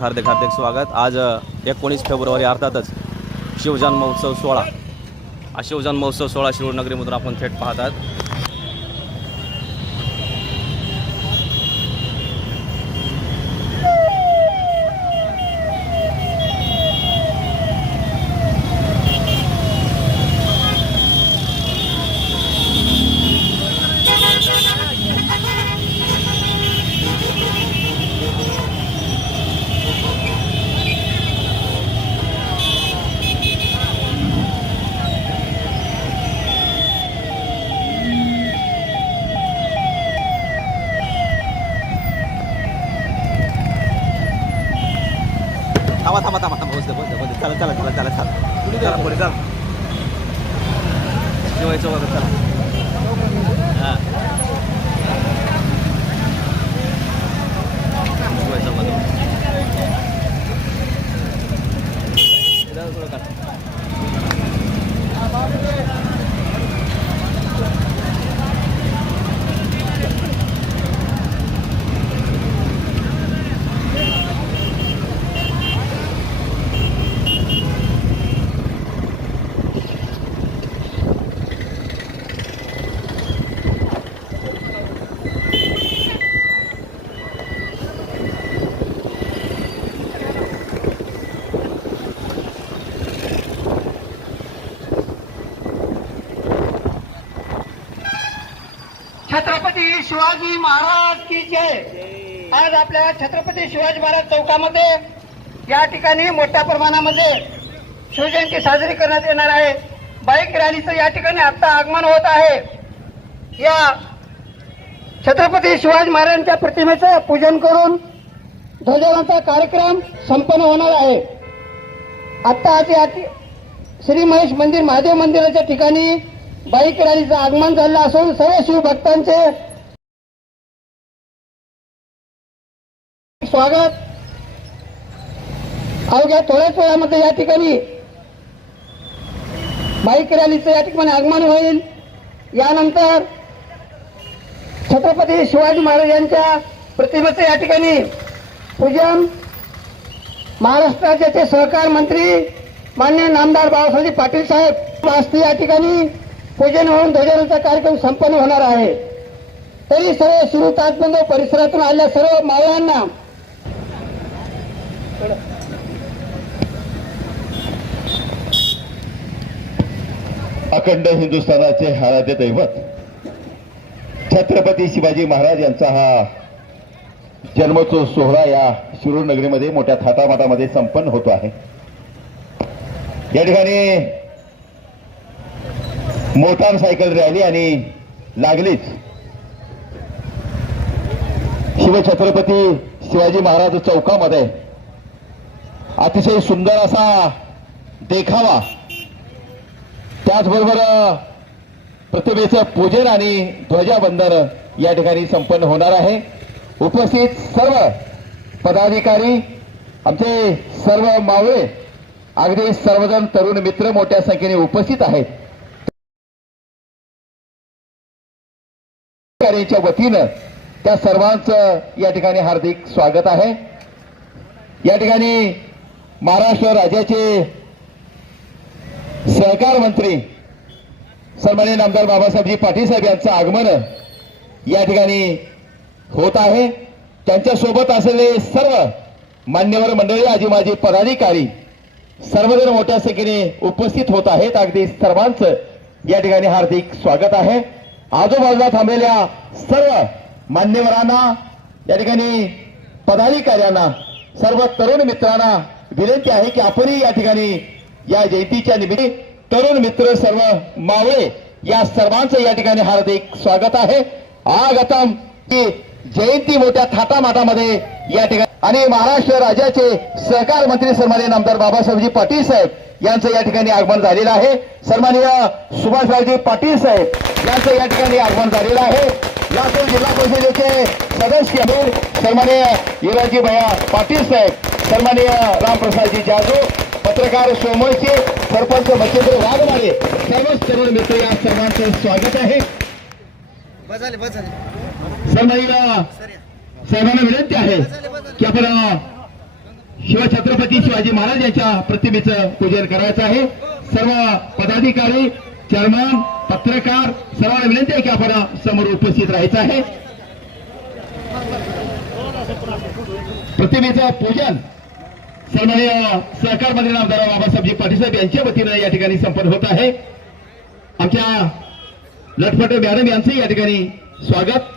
हार्दिक हार्दिक स्वागत. आज एकोणीस फेब्रुवारी अर्थातच शिवजन्मोत्सव सोहळा. हा शिवजन्मोत्सव सोहळा शिरूर आपण थेट पाहतात থামা থামা থামা থামা বুঝতে বুঝতে বুঝতে চালা চালা চালা চালা চালা। চালা চালা চালা। छत्रपती शिवाजी महाराज की जय. आज आपल्या छत्रपती शिवाजी महाराज चौकामध्ये या ठिकाणी मोठ्या प्रमाणामध्ये शिवजयंती साजरी करण्यात येणार आहे. बाईक रॅलीचं या ठिकाणी आता आगमन होत आहे. या छत्रपती शिवाजी महाराजांच्या प्रतिमेचं पूजन करून ध्वजवंताचा कार्यक्रम संपन्न होणार आहे. आता आज या श्री महेश मंदिर महादेव मंदिराच्या ठिकाणी बाईक रॅलीचं आगमन झालं असून सर्व शिवभक्तांचे स्वागत. अवघ्या थोड्याच वेळामध्ये या ठिकाणी बाईक रॅलीचं या ठिकाणी आगमन होईल. यानंतर छत्रपती शिवाजी महाराज यांच्या प्रतिमेचं या ठिकाणी पूजन. महाराष्ट्राचे ते सहकार मंत्री मान्य नामदार बाळासाहेब पाटील साहेब वास्ती या ठिकाणी पूजन होऊन ध्वजारोहणाचा कार्यक्रम संपन्न होणार आहे. तरी सर्व सुरू ताजबंद परिसरातून आलेल्या सर्व मावळ्यांना अखंड हिंदुस्थानाचे हाराचे दैवत छत्रपती शिवाजी महाराज यांचा हा जन्मोत्सव सोहळा या शिरूर नगरीमध्ये मोठ्या थाटामाटामध्ये संपन्न होतो आहे. या ठिकाणी मोटारसायकल रॅली आणि लागलीच. शिवछत्रपती शिवाजी महाराज चौकामध्ये. अतिशय सुंदर असा देखावा. त्याचबरोबर प्रतिमेचं पूजन आणि ध्वजाबंधन या ठिकाणी संपन्न होणार आहे. उपस्थित सर्व पदाधिकारी आमचे सर्व मावळे अगदी सर्वजण तरुण मित्र मोठ्या संख्येने उपस्थित आहेत. अधिकाऱ्यांच्या वतीनं त्या सर्वांचं या ठिकाणी हार्दिक स्वागत आहे. या ठिकाणी महाराष्ट्र राज्याचे सहकार मंत्री सन्माननीय आमदार बाबासाहेबजी पाटील साहेब यांचं आगमन या ठिकाणी होत आहे. त्यांच्यासोबत असलेले सर्व मान्यवर मंडळी आजी माजी पदाधिकारी सर्वजण मोठ्या संख्येने उपस्थित होत आहेत. अगदी सर्वांचं या ठिकाणी हार्दिक स्वागत आहे. आजूबाजूला थांबलेल्या सर्व मान्यवरांना या ठिकाणी पदाधिकाऱ्यांना सर्व तरुण मित्रांना विनंती आहे की आपणही या ठिकाणी या जयंतीच्या निमित्त तरुण मित्र सर्व मावळे या सर्वांचं या ठिकाणी हार्दिक स्वागत आहे. आगतम की जयंती मोठ्या थाटामाटामध्ये या ठिकाणी आणि महाराष्ट्र राज्याचे सहकार मंत्री सन्माननीय आमदार बाबासाहेबजी पाटील साहेब यांचं या ठिकाणी आगमन झालेलं आहे. सन्माननीय सुभाषरावजी पाटील साहेब यांचं या ठिकाणी आगमन झालेलं आहे. लातूर जिल्हा परिषदेचे सदस्य सन्माननीय युवराजी भैया पाटील साहेब सन्माननीय रामप्रसादजी जाधव पत्रकार सोमळचे सरपंच मच्छिंद्र वाघमारे सर्वच तरुण मित्र या सर्वांचं स्वागत आहे. सन्माननीय साहेबांना विनंती आहे की आपण शिवछत्रपती शिवाजी महाराज यांच्या प्रतिमेचं पूजन करायचं आहे. सर्व पदाधिकारी चेअरमन पत्रकार सर्वांना विनंती आहे की आपण समोर उपस्थित राहायचं आहे. प्रतिमेचं पूजन सन्माननीय सहकार मंत्री आमदार बाबासाहेबजी पाटील साहेब यांच्या वतीनं या ठिकाणी संपन्न होत आहे. आमच्या लटफटे मॅडम यांचं या ठिकाणी स्वागत.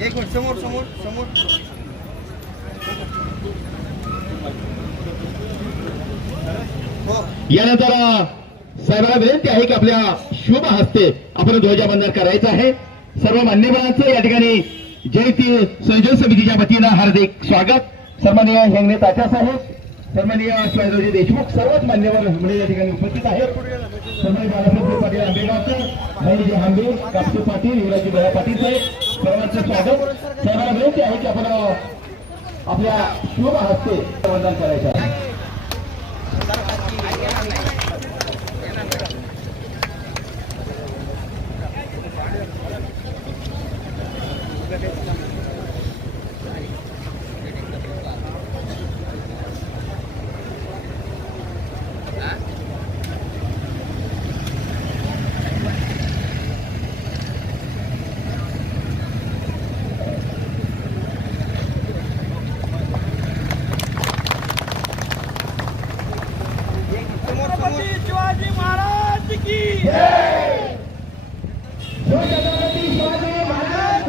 एक मिनिट समोर समोर समोर. यानंतर साहेबांना विनंती आहे की आपल्या शुभ हस्ते आपण ध्वजाबंधन करायचं आहे. सर्व मान्यवरांचं या ठिकाणी जयती संयोजन समितीच्या वतीनं हार्दिक स्वागत. सन्माननीय हेंगणे तात्या साहेब सन्माननीय शिवाजीरावजी देशमुख सर्वच मान्यवर म्हणजे या ठिकाणी उपस्थित आहेत. सन्माननीय बाळासाहेब पाटील आंबेगावकर भाईजी आंबे कापसे पाटील युवराजी बळा पाटील साहेब सर्वांचं स्वागत. सर्वांना विनंती आहे की आपण आपल्या शुभ हस्ते वंदन करायचं आहे छत्रपती शिवाजी महाराज की छत्रपती शिवाजी महाराज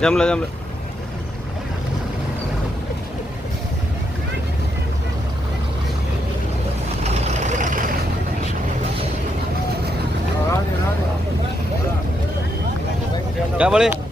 જમલો જમલો. ક્યાં પડે